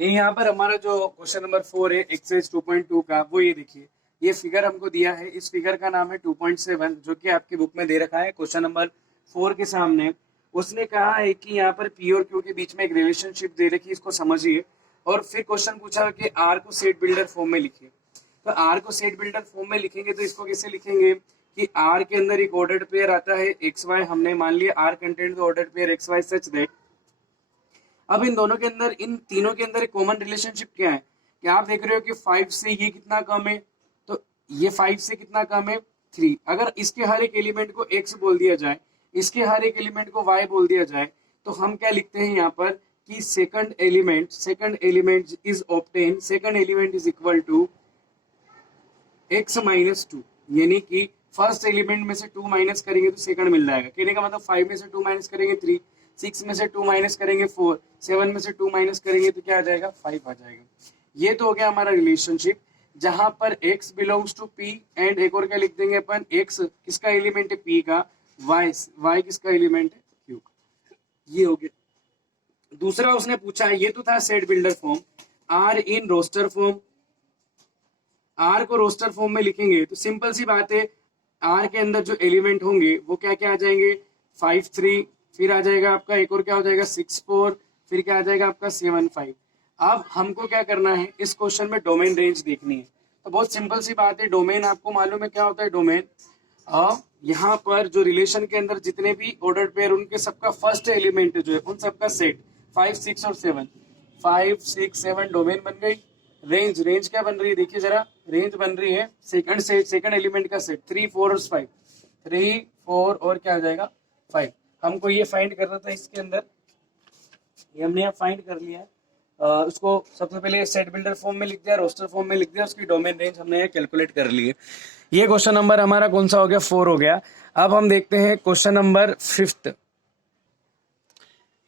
ये यहाँ पर हमारा जो क्वेश्चन नंबर 4 है एक्सरसाइज 2.2 का, वो ये देखिए, ये फिगर हमको दिया है। इस फिगर का नाम है 2.7, जो कि आपकी बुक में दे रखा है क्वेश्चन नंबर 4 के सामने। उसने कहा है कि यहाँ पर पी और क्यू के बीच में एक रिलेशनशिप दे रखी है, इसको समझिए। और फिर क्वेश्चन पूछा कि आर को सेट बिल्डर फॉर्म में लिखिए। तो आर को सेट बिल्डर फॉर्म में लिखेंगे तो इसको कैसे लिखेंगे कि आर के अंदर एक ऑर्डर्ड पेयर आता है एक्स वाई। हमने मान लिया R contains the ordered pair X Y such that. अब इन दोनों के अंदर, इन तीनों के अंदर एक कॉमन रिलेशनशिप क्या है कि आप देख रहे हो कि 5 से ये कितना कम है, तो ये 5 से कितना कम है 3। अगर इसके हर एक एलिमेंट को x बोल दिया जाए, इसके हर एक एलिमेंट को y बोल दिया जाए, तो हम क्या लिखते हैं यहाँ पर कि second element is obtain, second element is equal to x minus 2। यानी कि फर्स्ट एलिमेंट में से 2 माइनस करेंगे तो सेकंड मिल जाएगा। कहने का मतलब 5 में से 2 माइनस करेंगे 3, 6 में से 2 माइनस करेंगे 4, 7 में से 2 माइनस करेंगे तो क्या आ जाएगा 5 आ जाएगा। ये तो हो गया हमारा रिलेशनशिप जहां पर x belongs to p and एक और क्या लिख देंगे अपन, x किसका एलिमेंट है p का, y किसका एलिमेंट है q का। ये हो गया। दूसरा उसने पूछा है, ये तो था set builder form, r in roster form. R को रोस्टर फॉर्म में लिखेंगे तो सिंपल सी बात है, आर के अंदर जो एलिमेंट होंगे वो क्या क्या आ जाएंगे 5 3, फिर आ जाएगा आपका एक और क्या हो जाएगा 6 4, फिर क्या आ जाएगा आपका 7 5। अब हमको क्या करना है, इस क्वेश्चन में डोमेन रेंज देखनी है। तो बहुत सिंपल सी बात है, डोमेन आपको मालूम है क्या होता है डोमेन। यहाँ पर जो रिलेशन के अंदर जितने भी ऑर्डर्ड पेयर उनके सबका फर्स्ट एलिमेंट जो है उन सबका सेट 5 6 और 7, 5 6 7 डोमेन बन गई। रेंज क्या बन रही है देखिए जरा, रेंज बन रही है सेकंड एलिमेंट का सेट 3 4 और 5, 3 4 और क्या आ जाएगा 5। हमको ये फाइंड करना था इसके अंदर, ये हमने यहाँ फाइंड कर लिया है। उसको सबसे पहले सेट बिल्डर फॉर्म में लिख दिया, रोस्टर फॉर्म में लिख दिया, उसकी डोमेन रेंज हमने यहाँ कैलकुलेट कर ली है। ये क्वेश्चन नंबर हमारा कौन सा हो गया 4 हो गया। अब हम देखते हैं क्वेश्चन नंबर 5।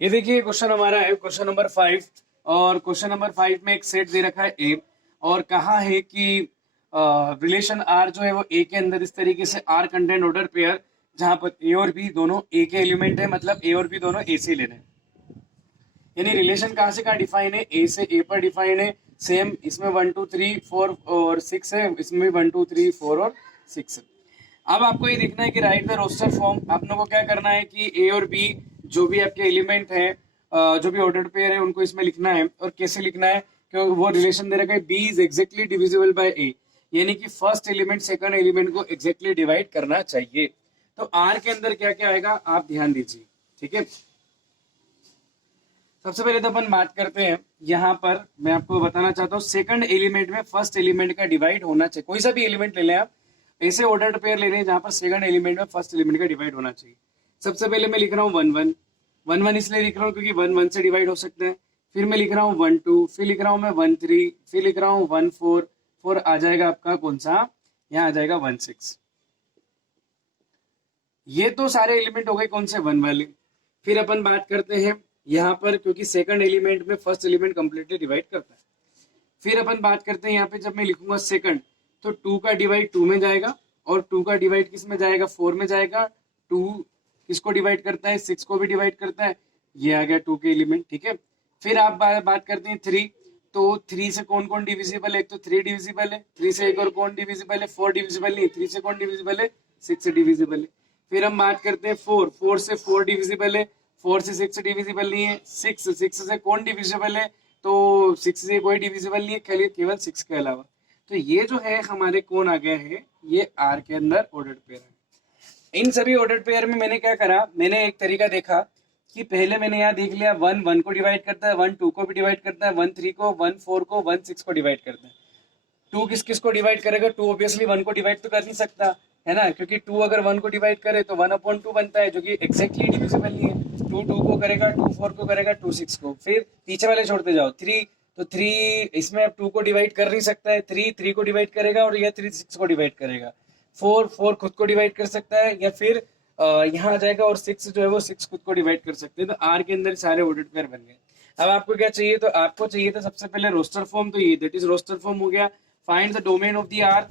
ये देखिए क्वेश्चन हमारा है क्वेश्चन नंबर 5, और क्वेश्चन नंबर 5 में एक सेट दे रखा है ए, और कहा है कि रिलेशन आर जो है वो ए के अंदर इस तरीके से आर कंटेंट ऑर्डर पेयर जहां पर ए और बी दोनों ए के एलिमेंट है, मतलब ए और बी दोनों ए से लेने। यानी रिलेशन कहां से कहां डिफाइन है, ए से ए पर डिफाइन है। सेम इसमें 1 2 3 4 और 6 है, इसमें 1 2 3 4 और 6 है। अब आपको ये देखना है कि राइट द रोस्टर फॉर्म। आप लोगों को क्या करना है कि ए और बी जो भी आपके एलिमेंट है, जो भी ऑर्डर्ड पेयर है, उनको इसमें लिखना है। और कैसे लिखना है, क्योंकि वो रिलेशन दे रखा है B is exactly divisible by A, यानी कि फर्स्ट एलिमेंट सेकंड एलिमेंट को एग्जैक्टली डिवाइड करना चाहिए। तो आर के अंदर क्या क्या आएगा आप ध्यान दीजिए, ठीक है। सबसे पहले तो अपन बात करते हैं, यहाँ पर मैं आपको बताना चाहता हूँ सेकंड एलिमेंट में फर्स्ट एलिमेंट का डिवाइड होना चाहिए। कोई सा भी एलिमेंट ले लें आप, ऐसे ऑर्डर्ड पेयर ले लें जहां पर सेकंड एलिमेंट में फर्स्ट एलिमेंट का डिवाइड होना चाहिए। सबसे पहले मैं लिख रहा हूँ 1 1 1 1 इसलिए लिख रहा हूँ क्योंकि 1 1 से डिवाइड हो सकते हैं। फिर मैं लिख रहा हूँ 1 2, फिर लिख रहा हूँ मैं 1 3, फिर लिख रहा हूँ 1 4, 4 आ जाएगा आपका कौन सा, यहाँ आ जाएगा 1 6। ये तो सारे एलिमेंट हो गए कौन से 1 वाले। फिर अपन बात करते हैं यहाँ पर, क्योंकि सेकंड एलिमेंट में फर्स्ट एलिमेंट कंप्लीटली डिवाइड करता है। फिर अपन बात करते हैं यहाँ पे, जब मैं लिखूंगा सेकंड तो 2 का डिवाइड 2 में जाएगा, और 2 का डिवाइड किस में जाएगा 4 में जाएगा। 2 किसको डिवाइड करता है 6 को भी डिवाइड करता है, ये आ गया 2 के एलिमेंट, ठीक है। फिर आप बात करते हैं 3, तो 3 से कौन कौन डिविजिबल है, एक तो 3 डिविजिबल है, 3 से एक और कौन डिविजिबल है 4 डिविजिबल नहीं, 3 से कौन डिविजिबल है 6 डिविजिबल है। फिर हम बात करते हैं 4 से 4 डिविजिबल है, 4 से 6 डिविजिबल नहीं है। 6 से कौन डिविजिबल है, तो 6 से कोई डिविजिबल नहीं है केवल 6 के अलावा। तो ये जो है हमारे कौन आ गया है, ये आर के अंदर ऑर्डर्ड पेयर है। इन सभी ऑर्डर्ड पेयर में मैंने क्या करा, मैंने एक तरीका देखा कि पहले मैंने यहाँ देख लिया 1 1 को डिवाइड करता है, 1 2 को भी डिवाइड करता है, 1 3 को, 1 4 को, 1 6 को डिवाइड करता है। 2 किस किस को डिवाइड करेगा, 2 ऑब्वियसली 1 को डिवाइड तो कर नहीं सकता है ना, क्योंकि 2 अगर 1 को डिवाइड करे तो 1/2 बनता है, जो कि एक्जैक्टली डिविजिबल नहीं है। 2 2 को करेगा, 2 4 को करेगा, 2 6 को। फिर पीछे वाले छोड़ते जाओ, 3 तो 3 इसमें अब 2 को डिवाइड कर नहीं सकता है, 3 को डिवाइड करेगा, और यह 3 6 को डिवाइड करेगा। 4 खुद को डिवाइड कर सकता है, या फिर यहाँ आ जाएगा, और 6 जो है वो 6 खुद को डिवाइड कर सकते हैं। तो आर के अंदर सारे ऑर्डर्ड पेयर बन गए। अब आपको क्या चाहिए, तो आपको चाहिए था सबसे पहले रोस्टर फॉर्म, तो ये दैट इज रोस्टर फॉर्म हो गया। Find the domain of the R.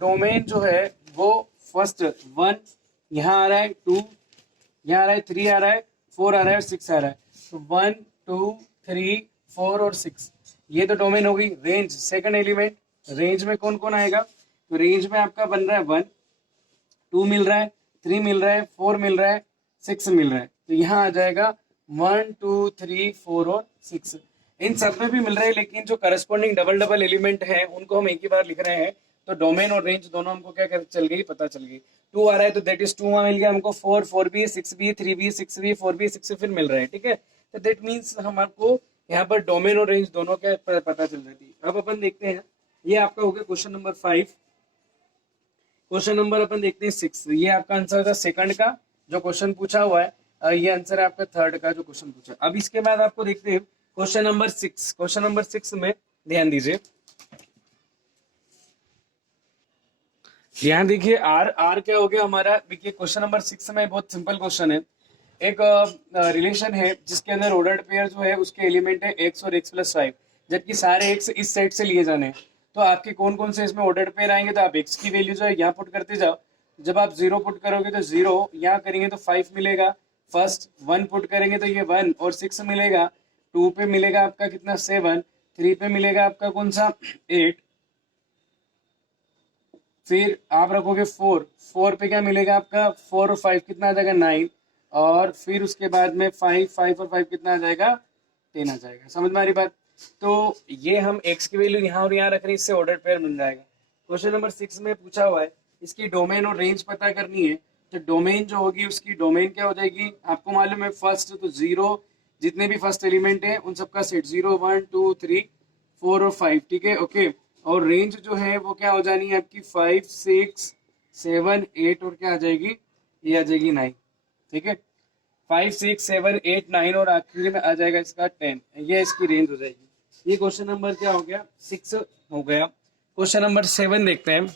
Domain जो है वो फर्स्ट 1 यहाँ आ रहा है, 2 यहाँ आ रहा है, 3 आ रहा है, 4 आ रहा है और 6 आ रहा है। तो 1 2 3 4 और 6, ये तो डोमेन हो गई। रेंज सेकंड एलिमेंट, रेंज में कौन कौन आएगा, तो रेंज में आपका बन रहा है 1 2 मिल रहा है, 3 मिल रहा है, 4 मिल रहा है, 6 मिल रहा है। तो यहाँ आ जाएगा 1 2 3 4 और 6, इन सब में भी मिल रहा है, लेकिन जो करस्पॉन्डिंग डबल डबल एलिमेंट है उनको हम एक ही बार लिख रहे हैं। तो डोमेन और रेंज दोनों हमको क्या चल गई, पता चल गई। 2 आ रहा है तो दैट इज 2 वहां मिल गया हमको, 4 4 भी, 6 भी, 3 भी, 6 भी, 4 भी, 6 फिर मिल रहा है। ठीक है, तो दैट मीन्स हमको यहाँ पर डोमेन और रेंज दोनों क्या पता चल जाती है। अब अपन देखते हैं, ये आपका हो गया क्वेश्चन नंबर 5। क्वेश्चन नंबर अपन देखते हैं 6, ये आपका आंसर था सेकंड का जो क्वेश्चन पूछा हुआ है, ये आंसर है आपका थर्ड का जो क्वेश्चन पूछा। अब इसके बाद आपको देखते हैं क्वेश्चन नंबर 6। क्वेश्चन नंबर 6 में ध्यान दीजिए, ध्यान देखिए, आर क्या हो गया हमारा। देखिए क्वेश्चन नंबर 6 में बहुत सिंपल क्वेश्चन है। एक रिलेशन है जिसके अंदर ऑर्डर्ड पेयर जो है उसके एलिमेंट है x और x प्लस 5, जबकि सारे x इस सेट से लिए जाने हैं। तो आपके कौन कौन से इसमें ऑर्डर्ड पेयर आएंगे, तो आप x की वैल्यू जो है यहाँ पुट करते जाओ। जब आप 0 पुट करोगे तो 0, यहाँ करेंगे तो 5 मिलेगा फर्स्ट, 1 पुट करेंगे तो ये 1 और 6 मिलेगा, 2 पे मिलेगा आपका कितना 7, 3 पे मिलेगा आपका कौन सा 8, फिर आप रखोगे 4 पे क्या मिलेगा आपका 4 और 5 कितना आ जाएगा 9, और फिर उसके बाद में 5 और 5 कितना आ जाएगा 10 आ जाएगा। समझ में आ रही बात। तो ये हम x की वैल्यू यहाँ और यहाँ रख रहे हैं, इससे ऑर्डर पेयर मिल जाएगा। क्वेश्चन नंबर 6 में पूछा हुआ है इसकी डोमेन और रेंज पता करनी है। तो डोमेन जो होगी उसकी डोमेन क्या हो जाएगी, आपको मालूम है फर्स्ट तो 0, जितने भी फर्स्ट एलिमेंट है उन सबका सेट 0 1 2 3 4 और 5। ठीक है, ओके। और रेंज जो है वो क्या हो जानी है आपकी 5 6 7 8 और क्या आ जाएगी, ये आ जाएगी 9। ठीक है, 5 6 7 8 9 और आखिरी में आ जाएगा इसका 10, ये इसकी रेंज हो जाएगी। ये क्वेश्चन नंबर क्या हो गया 6 हो गया। क्वेश्चन नंबर 7 देखते हैं।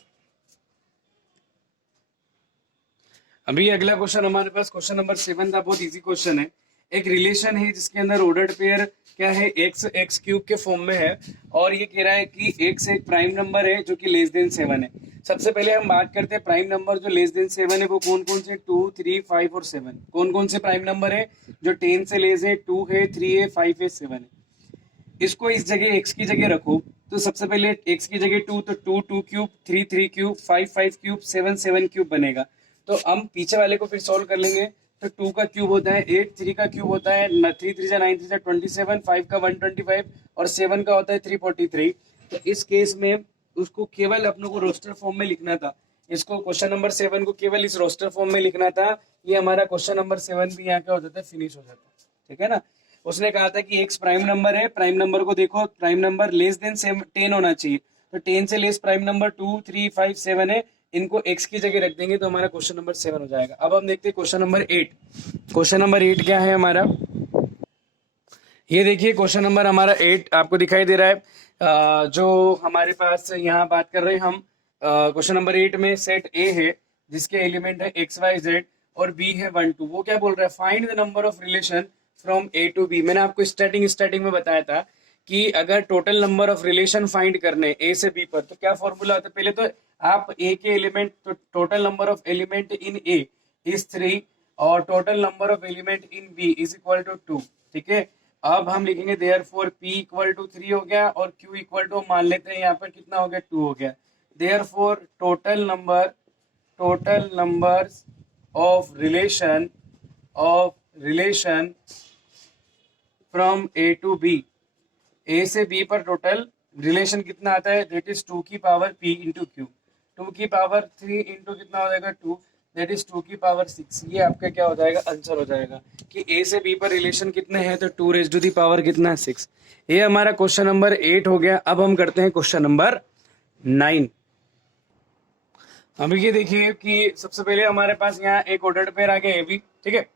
अभी अगला क्वेश्चन हमारे पास क्वेश्चन नंबर 7 था, बहुत इजी क्वेश्चन है। एक रिलेशन है जिसके अंदर ऑर्डर्ड पेयर क्या है x क्यूब के फॉर्म में है, और ये कह रहा है कि x एक प्राइम नंबर है जो कि लेस देन 7 है। सबसे पहले हम बात करते हैं प्राइम नंबर जो लेस देन 7 है वो कौन कौन से, 2 3 5 और 7। कौन कौन से प्राइम नंबर है जो 10 से लेस है, 2 है, 3 है, 5 है, 7 है। इसको इस जगह x की जगह रखो, तो सबसे पहले x की जगह 2, तो 2 2 क्यूब, 3 3 क्यूब, 5 5 क्यूब, 7 7 क्यूब बनेगा। तो हम पीछे वाले को फिर सॉल्व कर लेंगे। तो 2 का क्यूब होता है 8, 3 का क्यूब होता है 3 3 9 3 27, 5 का 125 और 7 का होता है 343। तो इस केस में उसको केवल अपनों को रोस्टर फॉर्म में लिखना था। इसको क्वेश्चन नंबर 7 को केवल इस रोस्टर फॉर्म में लिखना था। ये हमारा क्वेश्चन नंबर 7 भी यहाँ क्या हो जाता है, फिनिश हो जाता है। ठीक है ना। उसने कहा था कि एक्स प्राइम नंबर है, प्राइम नंबर को देखो, प्राइम नंबर लेस देन 10 होना चाहिए। तो 10 से लेस प्राइम नंबर 2 3 5 7 है, इनको x की जगह रख देंगे तो हमारा क्वेश्चन नंबर 7 हो जाएगा। अब हम देखते हैं क्वेश्चन नंबर 8। क्वेश्चन नंबर 8 क्या है हमारा, ये देखिए क्वेश्चन नंबर हमारा 8 आपको दिखाई दे रहा है। जो हमारे पास यहाँ बात कर रहे हैं हम, क्वेश्चन नंबर 8 में सेट A है जिसके एलिमेंट है x y z और B है 1 2। वो क्या बोल रहा है, find the number of relation from A to B। मैंने आपको स्टार्टिंग में बताया था कि अगर total number of relation find करने A से B पर, तो क्या फॉर्मूला होता है, पहले तो आप A के एलिमेंट, तो total number of element in A is 3 और total number of element in B is equal to 2। ठीक है, अब हम लिखेंगे देयरफॉर P इक्वल टू 3 हो गया और Q इक्वल टू मान लेते हैं यहाँ पर कितना हो गया 2 हो गया। Therefore total numbers of relation from A to B, A से B पर टोटल रिलेशन कितना आता है, दैट इज 2 की पावर P इंटू Q। 2 की पावर 3 इंटू कितना हो जाएगा 2, दैट इज 2 की पावर 6। ये आपका क्या हो जाएगा, आंसर हो जाएगा कि A से B पर रिलेशन कितने हैं, तो 2 रेज टू दी पावर कितना 6। ये हमारा क्वेश्चन नंबर 8 हो गया। अब हम करते हैं क्वेश्चन नंबर 9। अभी ये देखिए कि सबसे पहले हमारे पास यहाँ एक ऑर्डर्ड पेयर आ गया ए बी। ठीक है,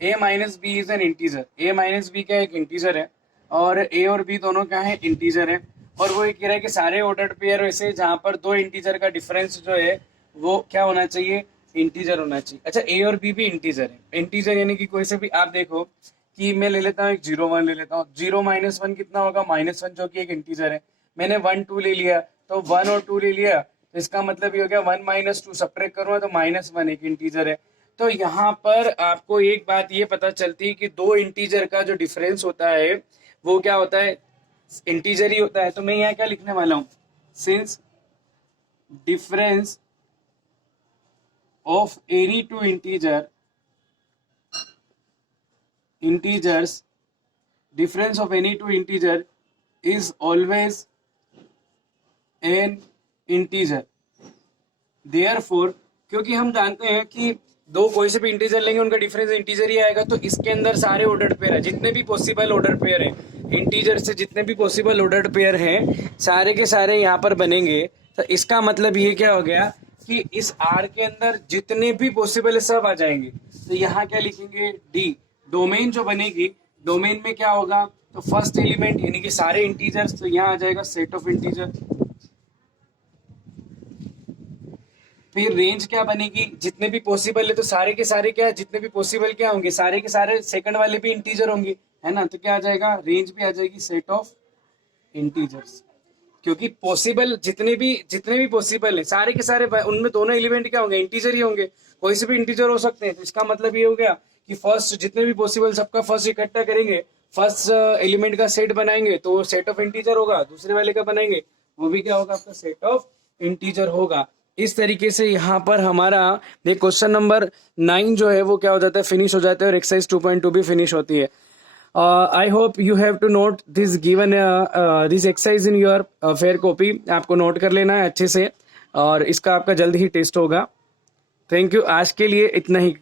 a minus B is an integer. a minus B क्या एक इंटीजर है और a और b दोनों क्या है, इंटीजर है। और वो ये कह रहा है कि सारे ऑर्डर्ड पेयर वैसे जहाँ पर दो इंटीजर का डिफरेंस जो है वो क्या होना चाहिए, इंटीजर होना चाहिए। अच्छा, a और b भी इंटीजर है। इंटीजर यानी कि कोई से भी आप देखो कि मैं ले लेता हूँ एक 0 1 ले लेता हूँ, 0 माइनस 1 कितना होगा, -1 जो कि एक इंटीजर है। मैंने 1 2 ले लिया, तो 1 और 2 ले लिया, तो इसका मतलब ये हो गया 1 - 2 सब्ट्रैक्ट करूंगा तो -1 एक इंटीजर है। तो यहाँ पर आपको एक बात ये पता चलती है कि दो इंटीजर का जो डिफरेंस होता है वो क्या होता है, इंटीजर ही होता है। तो मैं यहाँ क्या लिखने वाला हूं, since difference of any two integers, difference of any two integer is always an integer. Therefore, क्योंकि हम जानते हैं कि दो कोई से भी इंटीजर लेंगे उनका डिफरेंस इंटीजर ही आएगा, तो इसके अंदर सारे ऑर्डर्ड पेयर है, जितने भी पॉसिबल ऑर्डर्ड पेयर है इंटीजर से, जितने भी पॉसिबल ऑर्डर्ड पेयर हैं सारे के सारे यहाँ पर बनेंगे। तो इसका मतलब ये क्या हो गया कि इस आर के अंदर जितने भी पॉसिबल है सब आ जाएंगे। तो यहाँ क्या लिखेंगे, डी डोमेन जो बनेगी, डोमेन में क्या होगा, तो फर्स्ट एलिमेंट यानी कि सारे इंटीजर्स, तो यहाँ आ जाएगा सेट ऑफ इंटीजर। फिर रेंज क्या बनेगी, जितने भी पॉसिबल है तो सारे के सारे क्या, जितने भी पॉसिबल क्या होंगे सारे के सारे सेकंड वाले भी इंटीजर होंगे, है ना। तो क्या आ जाएगा, रेंज भी आ जाएगी सेट ऑफ इंटीजर्स, क्योंकि पॉसिबल जितने भी पॉसिबल है सारे के सारे उनमें दोनों एलिमेंट क्या होंगे, इंटीजर ही होंगे, कोई से भी इंटीजर हो सकते हैं। तो इसका मतलब ये हो गया कि फर्स्ट जितने भी पॉसिबल सबका फर्स्ट इकट्ठा करेंगे, फर्स्ट एलिमेंट का सेट बनाएंगे तो वो सेट ऑफ इंटीजर होगा, दूसरे वाले का बनाएंगे वो भी क्या होगा, आपका सेट ऑफ इंटीजर होगा। इस तरीके से यहाँ पर हमारा ये क्वेश्चन नंबर 9 जो है वो क्या हो जाता है, फिनिश हो जाता है, और एक्सरसाइज 2.2 भी फिनिश होती है। I hope you have to note this given this exercise in your fair copy. आपको नोट कर लेना है अच्छे से, और इसका आपका जल्द ही टेस्ट होगा। थैंक यू, आज के लिए इतना ही।